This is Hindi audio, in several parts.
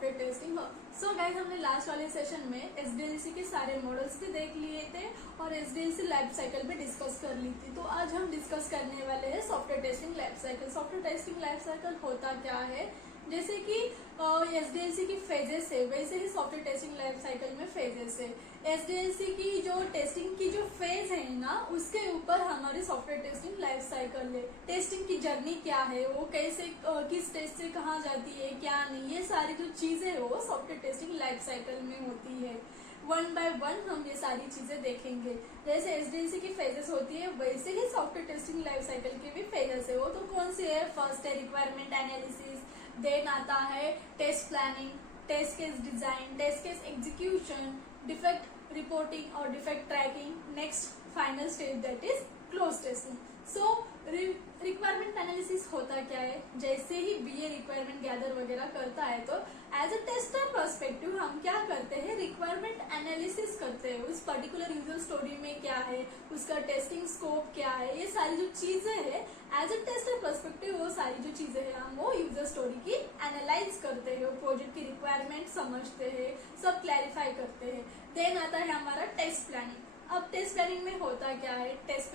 सॉफ्टवेयर टेस्टिंग हो। सो गाइस, हमने लास्ट वाले सेशन में एसडीएलसी के सारे मॉडल्स भी देख लिए थे और एसडीएलसी लाइफ साइकिल भी डिस्कस कर ली थी। तो आज हम डिस्कस करने वाले हैं software testing life cycle. Software testing life cycle होता क्या है, जैसे कि एसडीएलसी की फेजेस है वैसे ही सॉफ्टवेयर टेस्टिंग लाइफ साइकिल में फेजेस है। एसडीएलसी की जो टेस्टिंग की जो फेज है ना, उसके ऊपर हमारी सॉफ्टवेयर टेस्टिंग लाइफ साइकिल है। टेस्टिंग की जर्नी क्या है, वो कैसे किस स्टेज से कहाँ जाती है, क्या नहीं, ये सारी जो चीजें है वो सॉफ्टवेयर टेस्टिंग लाइफ साइकिल में होती है। वन बाय वन हम ये सारी चीजें देखेंगे। जैसे एसडीएलसी की फेजेस होती है वैसे ही सॉफ्टवेयर टेस्टिंग लाइफ साइकिल की भी फेजेस है। वो तो कौन सी है? फर्स्ट है रिक्वायरमेंट एनालिसिस, देन आता है test planning, test case design, test case execution, defect reporting और defect tracking. Next final stage that is close testing. So requirement analysis होता क्या है? जैसे ही बीए रिक्वायरमेंट गैदर वगैरह करता है तो एज अ टेस्टर पर्सपेक्टिव हम क्या करते हैं? रिक्वायरमेंट एनालिसिस करते हैं। उस पर्टिकुलर यूजर स्टोरी में क्या है, उसका टेस्टिंग स्कोप क्या है, ये सारी जो चीजें है एज अ टेस्टर पर्सपेक्टिव, वो सारी जो चीजें है हम वो यूजर स्टोरी की एनालाइज करते हैं, प्रोजेक्ट की रिक्वायरमेंट समझते हैं, सब क्लैरिफाई करते हैं। देन आता है हमारा टेस्ट प्लानिंग। अब टेस्ट प्लानिंग में होता क्या है? टेस्ट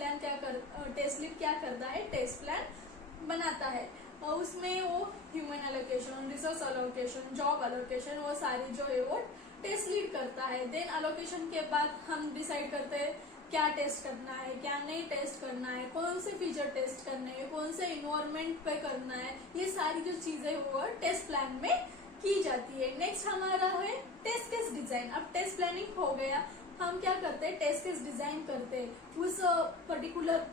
लीड क्या करता है? टेस्ट प्लान बनाता है और उसमें वो human allocation, resource allocation, job allocation, वो सारी जो है वो टेस्ट लीड करता है। देन एलोकेशन के बाद हम डिसाइड करते हैं क्या टेस्ट करना है, क्या नहीं टेस्ट करना है, कौन से फीचर टेस्ट करने हैं, कौन से इन्वायरमेंट पे करना है, ये सारी जो चीजें वो टेस्ट प्लान में की जाती है। नेक्स्ट हमारा है टेस्ट केस डिजाइन। अब टेस्ट प्लानिंग हो गया, हम क्या करते हैं? टेस्ट केस डिजाइन करते हैं। उस पर्टिकुलर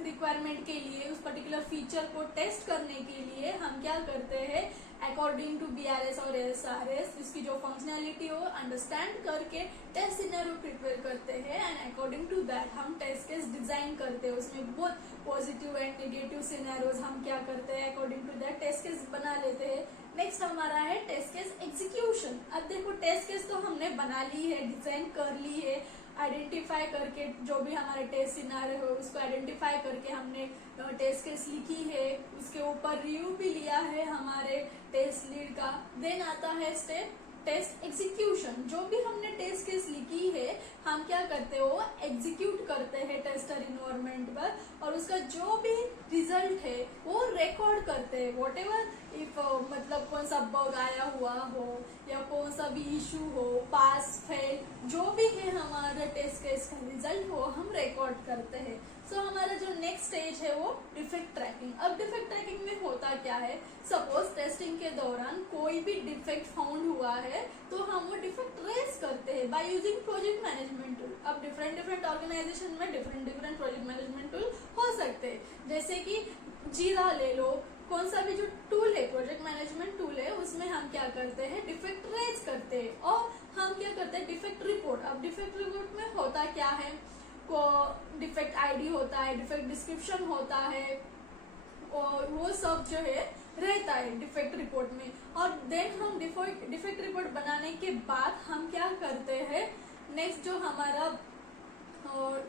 रिक्वायरमेंट के लिए, उस पर्टिकुलर फीचर को टेस्ट करने के लिए हम क्या करते हैं? अकॉर्डिंग टू बीआरएस और एसआरएस इसकी जो फंक्शनैलिटी हो अंडरस्टैंड करके टेस्ट सिनेरियो प्रिपेयर करते हैं एंड अकॉर्डिंग टू दैट हम टेस्ट केस डिजाइन करते हैं। उसमें बहुत पॉजिटिव एंड नेगेटिव सिनेरियोज हम क्या करते हैं? According to that test case बना लेते हैं। नेक्स्ट हमारा है टेस्ट केस एग्जीक्यूशन। अब देखो, टेस्ट केस तो हमने बना ली है, डिजाइन कर ली है, आइडेंटिफाई करके जो भी हमारे टेस्ट सिनेरियो है उसको आइडेंटिफाई करके हमने टेस्ट केस लिखी है, उसके ऊपर रिव्यू भी लिया है हमारे टेस्ट लीड का। देन आता है स्टेप टेस्ट एग्जीक्यूशन। जो भी हमने टेस्ट केस लिखी है हम क्या करते हैं? वो एग्जीक्यूट करते हैं टेस्टर इन्वायरमेंट पर और उसका जो भी रिजल्ट है वो रिकॉर्ड करते हैं। वॉट एवर इफ मतलब कौन सा बग आया हुआ हो या कौन सा भी इशू हो, पास फेल, जो भी है हमारा टेस्ट केस का रिजल्ट हो हम रिकॉर्ड करते हैं। सो हमारा जो नेक्स्ट स्टेज है वो डिफेक्ट ट्रैकिंग। अब डिफेक्ट ट्रैकिंग में होता क्या है? सपोज टेस्टिंग के दौरान कोई भी डिफेक्ट फाउंड हुआ है तो हम वो डिफेक्ट रेज करते हैं by using project management tool. अब डिफरेंट ऑर्गेनाइजेशन में डिफरेंट प्रोजेक्ट मैनेजमेंट टूल हो सकते हैं। जैसे कि जीरा ले लो, कौन सा भी जो टूल है प्रोजेक्ट मैनेजमेंट टूल है उसमें हम क्या करते हैं? डिफेक्ट रेज करते हैं और हम क्या करते हैं? Defect report. अब डिफेक्ट रिपोर्ट में होता क्या है? को डिफेक्ट आईडी होता है, डिफेक्ट डिस्क्रिप्शन होता है और वो सब जो है रहता है डिफेक्ट रिपोर्ट में। और देन हम डिफेक्ट रिपोर्ट बनाने के बाद हम क्या करते हैं? नेक्स्ट जो हमारा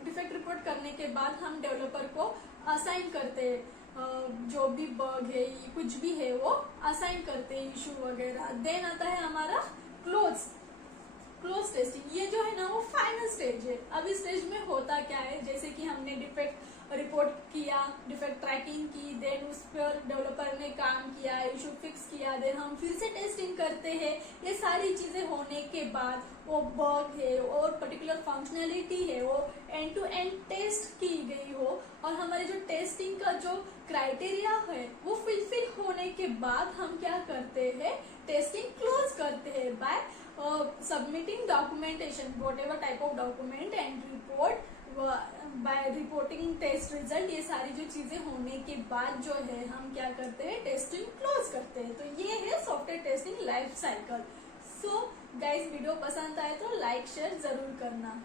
डिफेक्ट रिपोर्ट करने के बाद हम डेवलपर को असाइन करते हैं, जो भी बग है कुछ भी है वो असाइन करते हैं, इशू वगैरह। देन आता है हमारा क्लोज टेस्टिंग। ये जो है ना वो फाइनल स्टेज है। अब इस स्टेज में होता क्या है? जैसे कि हमने डिफेक्ट रिपोर्ट किया, डिफेक्ट ट्रैकिंग की, देन उस पर डेवलपर ने काम किया, इशू फिक्स किया, देन हम फिर से टेस्टिंग करते हैं। ये सारी चीजें होने के बाद वो बग है और पर्टिकुलर फंक्शनैलिटी है वो एंड टू एंड टेस्ट की गई हो और हमारे जो टेस्टिंग का जो क्राइटेरिया है वो फुलफिल होने के बाद हम क्या करते हैं? टेस्टिंग क्लोज करते हैं by submitting documentation, whatever type of document and report by reporting test result. ये सारी जो चीजें होने के बाद जो है हम क्या करते हैं? टेस्टिंग क्लोज करते हैं। तो ये है software testing life cycle. So guys, video पसंद आए तो लाइक शेयर जरूर करना।